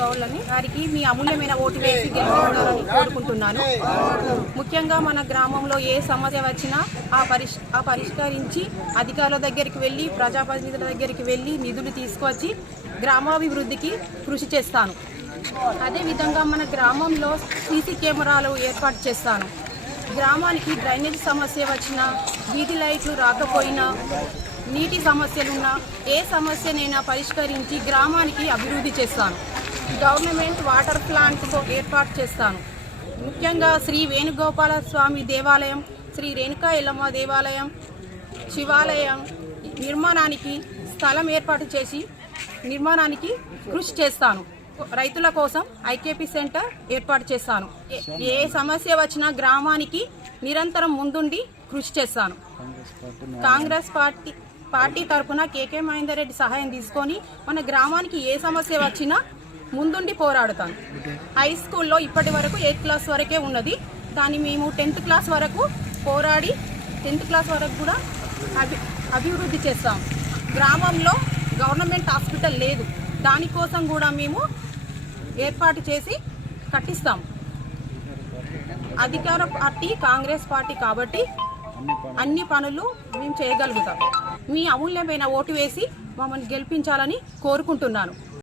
గౌడ్లని వారికి మీ అమూల్యమైన ఓటు వేసి గెలుచుకోవాలని కోరుకుంటున్నాను. ముఖ్యంగా మన గ్రామంలో ఏ సమస్య వచ్చినా ఆ పరిష్ ఆ పరిష్కరించి అధికారుల దగ్గరికి వెళ్ళి ప్రజాప్రతినిధుల దగ్గరికి వెళ్ళి నిధులు తీసుకొచ్చి గ్రామాభివృద్ధికి కృషి చేస్తాను. అదేవిధంగా మన గ్రామంలో సీసీ కెమెరాలు ఏర్పాటు చేస్తాను. గ్రామానికి డ్రైనేజ్ సమస్య వచ్చినా వీధి లైట్లు రాకపోయినా నీటి సమస్యలున్నా ఏ సమస్యనైనా పరిష్కరించి గ్రామానికి అభివృద్ధి చేస్తాను. గవర్నమెంట్ వాటర్ ప్లాంట్ ఏర్పాటు చేస్తాను. ముఖ్యంగా శ్రీ వేణుగోపాల స్వామి దేవాలయం శ్రీ రేణుకా ఎల్లమ్మ దేవాలయం శివాలయం నిర్మాణానికి స్థలం ఏర్పాటు చేసి నిర్మాణానికి కృషి చేస్తాను. రైతుల కోసం ఐకేపీ సెంటర్ ఏర్పాటు చేస్తాను. ఏ- ఏ సమస్య వచ్చినా గ్రామానికి నిరంతరం ముందుండి కృషి చేస్తాను. కాంగ్రెస్ పార్టీ పార్టీ తరఫున కేకే మహేందర్ రెడ్డి సహాయం తీసుకొని మన గ్రామానికి ఏ సమస్య వచ్చినా ముందుండి పోరాడుతాను హై స్కూల్లో ఇప్పటి వరకు ఎయిత్ క్లాస్ వరకే ఉన్నది. దాన్ని మేము టెన్త్ క్లాస్ వరకు పోరాడి టెన్త్ క్లాస్ వరకు కూడా అభి అభివృద్ధి చేస్తాం. గ్రామంలో గవర్నమెంట్ హాస్పిటల్ లేదు. దానికోసం కూడా మేము ఏర్పాటు చేసి కట్టిస్తాం. అధికార పార్టీ కాంగ్రెస్ పార్టీ కాబట్టి అన్ని పనులు. మేము చేయగలుగుతాం. మీ అమూల్యమైన ఓటు వేసి మమ్మల్ని గెలిపించాలని కోరుకుంటున్నాను.